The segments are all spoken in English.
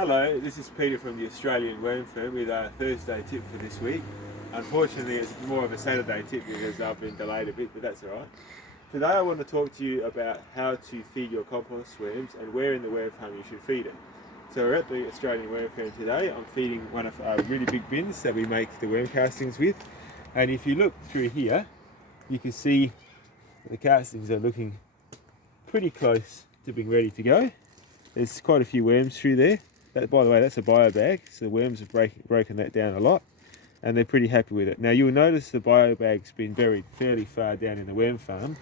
Hello, this is Peter from the Australian Worm Firm with our Thursday tip for this week. Unfortunately, it's more of a Saturday tip because I've been delayed a bit, but that's alright. Today I want to talk to you about how to feed your compost worms and where in the worm farm you should feed it. So we're at the Australian Worm Firm today. I'm feeding one of our really big bins that we make the worm castings with. And if you look through here, you can see the castings are looking pretty close to being ready to go. There's quite a few worms through there. That, by the way, that's a bio bag, so the worms have broken that down a lot, and they're pretty happy with it. Now you'll notice the bio bag's been buried fairly far down in the worm farm,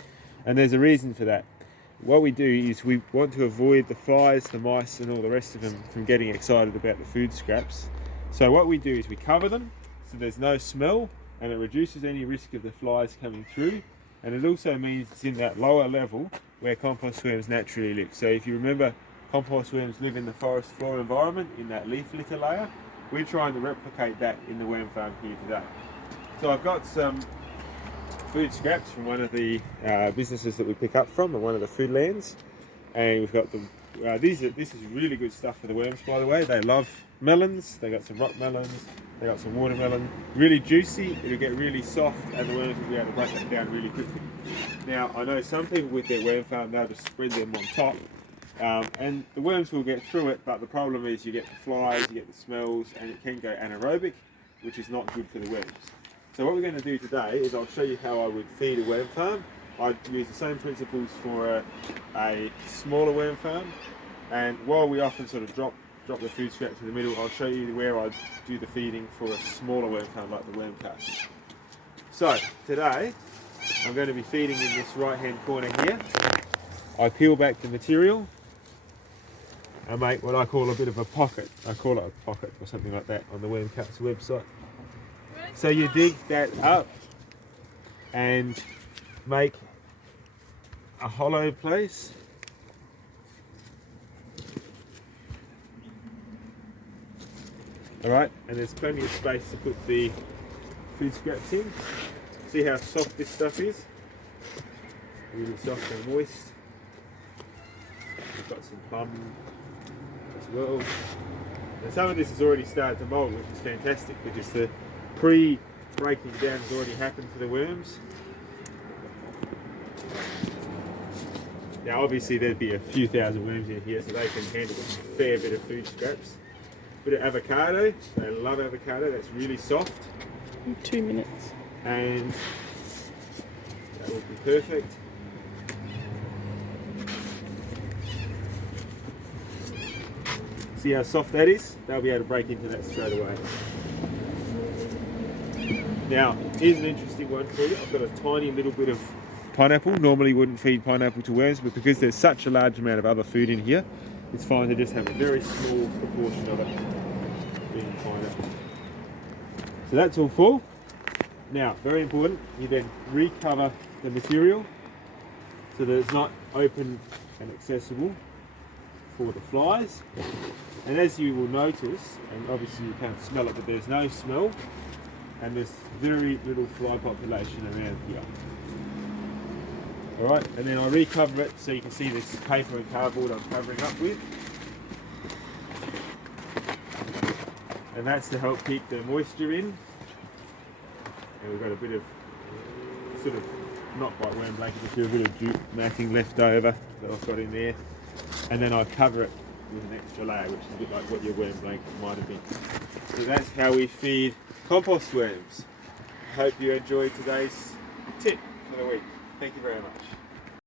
and there's a reason for that. What we do is we want to avoid the flies, the mice, and all the rest of them from getting excited about the food scraps. So what we do is we cover them, so there's no smell, and it reduces any risk of the flies coming through, and it also means it's in that lower level where compost worms naturally live. So if you remember, compost worms live in the forest floor environment, in that leaf litter layer. We're trying to replicate that in the worm farm here today. So I've got some food scraps from one of the businesses that we pick up from, and one of the food lands. And we've got the, this is really good stuff for the worms, by the way. They love melons, they got some rock melons, they got some watermelon. Really juicy, it'll get really soft, and the worms will be able to break that down really quickly. Now, I know some people with their worm farm, they'll just spread them on top. And the worms will get through it, but the problem is you get the flies, you get the smells, and it can go anaerobic, which is not good for the worms. So what we're going to do today is I'll show you how I would feed a worm farm. I'd use the same principles for a smaller worm farm, and while we often sort of drop the food scraps in the middle, I'll show you where I'd do the feeding for a smaller worm farm like the worm casting. So today I'm going to be feeding in this right hand corner here. I peel back the material. I make what I call a bit of a pocket. I call it a pocket or something like that on the Wormcat's website. So you dig that up and make a hollow place. Alright, and there's plenty of space to put the food scraps in. See how soft this stuff is? Really soft and moist. We've got some plum as well, and some of this has already started to mould, which is fantastic because the pre-breaking down has already happened for the worms. Now obviously there'd be a few thousand worms in here, so they can handle a fair bit of food scraps. Bit of avocado, they love avocado, that's really soft. In 2 minutes. And that would be perfect. See how soft that is? They'll be able to break into that straight away. Now, here's an interesting one for you. I've got a tiny little bit of pineapple. Normally wouldn't feed pineapple to worms, but because there's such a large amount of other food in here, it's fine to just have a very small proportion of it being pineapple. So that's all full. Now, very important, you then recover the material so that it's not open and accessible for the flies. And as you will notice, and obviously you can't smell it, but there's no smell, and there's very little fly population around here. Alright, and then I recover it so you can see this paper and cardboard I'm covering up with. And that's to help keep the moisture in. And we've got a bit of, sort of, not quite worm blanket, just a bit of jute matting left over that I've got in there. And then I cover it with an extra layer, which is a bit like what your worm blanket might have been. So that's how we feed compost worms. I hope you enjoyed today's tip for the week. Thank you very much.